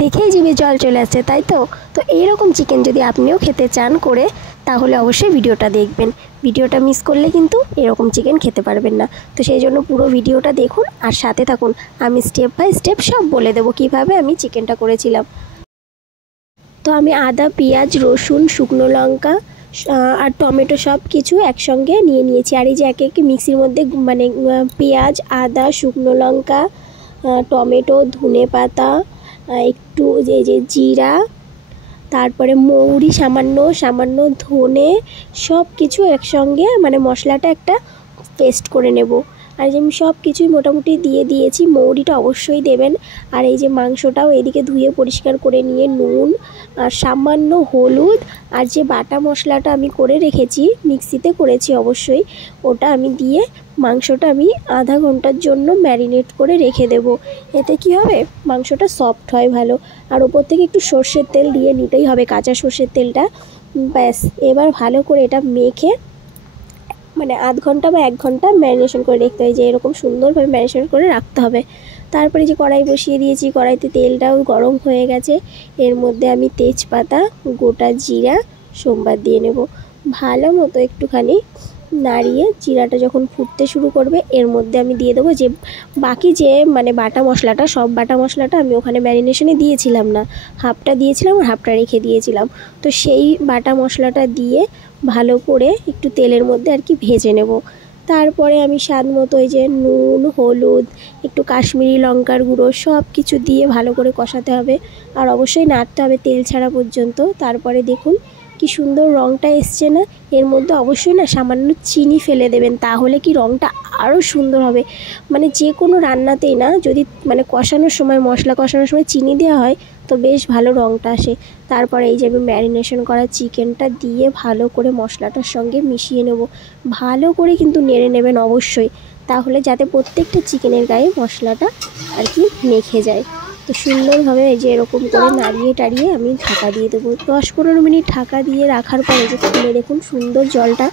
দেখেই জিভে জল চলে আসছে, তাই তো। তো এইরকম চিকেন যদি আপনিও খেতে চান করে, তাহলে অবশ্যই ভিডিওটা দেখবেন। ভিডিওটা মিস করলে কিন্তু এরকম চিকেন খেতে পারবেন না। তো সেই জন্য পুরো ভিডিওটা দেখুন আর সাথে থাকুন। আমি স্টেপ বাই স্টেপ সব বলে দেবো কীভাবে আমি চিকেনটা করেছিলাম। তো আমি আদা, পেঁয়াজ, রসুন, শুকনো লঙ্কা আর টমেটো সব কিছু একসঙ্গে নিয়ে নিয়েছি। আর এই যে একে একে মিক্সির মধ্যে মানে পেঁয়াজ, আদা, শুকনো লঙ্কা, টমেটো, ধনে পাতা, একটু যে জিরা, তারপরে মৌরি সামান্য ধনে, সব কিছু একসঙ্গে মানে মশলাটা একটা পেস্ট করে নেব। আর যে আমি সব কিছুই মোটামুটি দিয়ে দিয়েছি। মৌরিটা অবশ্যই দেবেন। আর এই যে মাংসটাও এদিকে ধুয়ে পরিষ্কার করে নিয়ে নুন আর সামান্য হলুদ আর যে বাটা মশলাটা আমি করে রেখেছি, মিক্সিতে করেছি অবশ্যই, ওটা আমি দিয়ে মাংসটা আমি আধা ঘন্টার জন্য ম্যারিনেট করে রেখে দেব। এতে কি হবে, মাংসটা সফট হয় ভালো। আর ওপর থেকে একটু সর্ষের তেল দিয়ে নিতেই হবে, কাঁচা সর্ষের তেলটা। ব্যাস, এবার ভালো করে এটা মেখে মানে আধ ঘন্টা বা 1 ঘন্টা ম্যারিনেশন করে রাখতে হয়, যে এরকম সুন্দরভাবে ম্যারিনেশন করে রাখতে হবে। তারপরে যে কড়াই বসিয়ে দিয়েছি, কড়াইতে তেলটাও গরম হয়ে গেছে। এর মধ্যে আমি তেজপাতা, গোটা জিরা সোমবার দিয়ে নেব। ভালো মতো একটুখানি নাড়িয়ে জিরাটা যখন ফুটতে শুরু করবে, এর মধ্যে আমি দিয়ে দেবো যে বাকি যে মানে বাটা মশলাটা, সব বাটা মশলাটা আমি ওখানে ম্যারিনেশনে দিয়েছিলাম না, হাফটা দিয়েছিলাম আর হাফটা রেখে দিয়েছিলাম। তো সেই বাটা মশলাটা দিয়ে ভালো করে একটু তেলের মধ্যে আর কি ভেজে নেব। তারপরে আমি স্বাদ মতো এই যে নুন, হলুদ, একটু কাশ্মীরি লঙ্কার গুঁড়ো সব কিছু দিয়ে ভালো করে কষাতে হবে। আর অবশ্যই নাড়তে হবে তেল ছাড়া পর্যন্ত। তারপরে দেখুন কি সুন্দর রঙটা এসছে না। এর মধ্যে অবশ্যই না সামান্য চিনি ফেলে দেবেন, তাহলে কি রঙটা আরও সুন্দর হবে। মানে যে কোনো রান্নাতেই না যদি মানে কষানোর সময়, মশলা কষানোর সময় চিনি দেওয়া হয়, তো বেশ ভালো রঙটা আসে। তারপরে এই যে আমি ম্যারিনেশন করা চিকেনটা দিয়ে ভালো করে মশলাটার সঙ্গে মিশিয়ে নেব। ভালো করে কিন্তু নেড়ে নেবেন অবশ্যই, তাহলে যাতে প্রত্যেকটা চিকেনের গায়ে মশলাটা আর কি মেখে যায়। তো সুন্দরভাবে এই যে এরকম করে নাড়িয়ে টাড়িয়ে আমি ঢাকা দিয়ে দেবো। 10-15 মিনিট ঢাকা দিয়ে রাখার পরে যে খুলে দেখুন সুন্দর জলটা,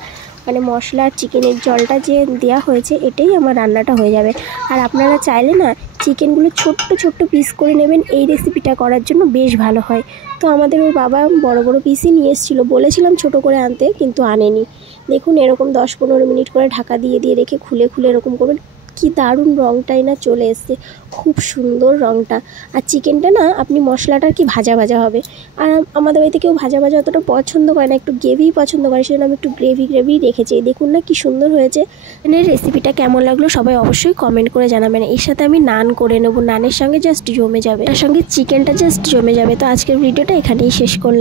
মানে মশলা আর চিকেনের জলটা যে দেওয়া হয়েছে, এটাই আমার রান্নাটা হয়ে যাবে। আর আপনারা চাইলে না চিকেনগুলো ছোট্ট ছোট্ট পিস করে নেবেন, এই রেসিপিটা করার জন্য বেশ ভালো হয়। তো আমাদের ওর বাবা বড় বড় পিসই নিয়ে এসেছিলো, বলেছিলাম ছোট করে আনতে, কিন্তু আনেনি। দেখুন এরকম 10-15 মিনিট করে ঢাকা দিয়ে রেখে খুলে এরকম করবেন। কি দারুণ রঙটাই না চলে এসছে, খুব সুন্দর রঙটা। আর চিকেনটা না আপনি মশলাটা কি ভাজা ভাজা হবে। আর আমাদের বাড়িতে কেউ ভাজা ভাজা অতটা পছন্দ করে না, একটু গ্রেভিই পছন্দ করে, সেজন্য আমি একটু গ্রেভি রেখেছি। দেখুন না কি সুন্দর হয়েছে। এর রেসিপিটা কেমন লাগলো সবাই অবশ্যই কমেন্ট করে জানাবেন। এর সাথে আমি নান করে নেব, নানের সঙ্গে জাস্ট জমে যাবে, তার সঙ্গে চিকেনটা জাস্ট জমে যাবে। তো আজকের ভিডিওটা এখানেই শেষ করলাম।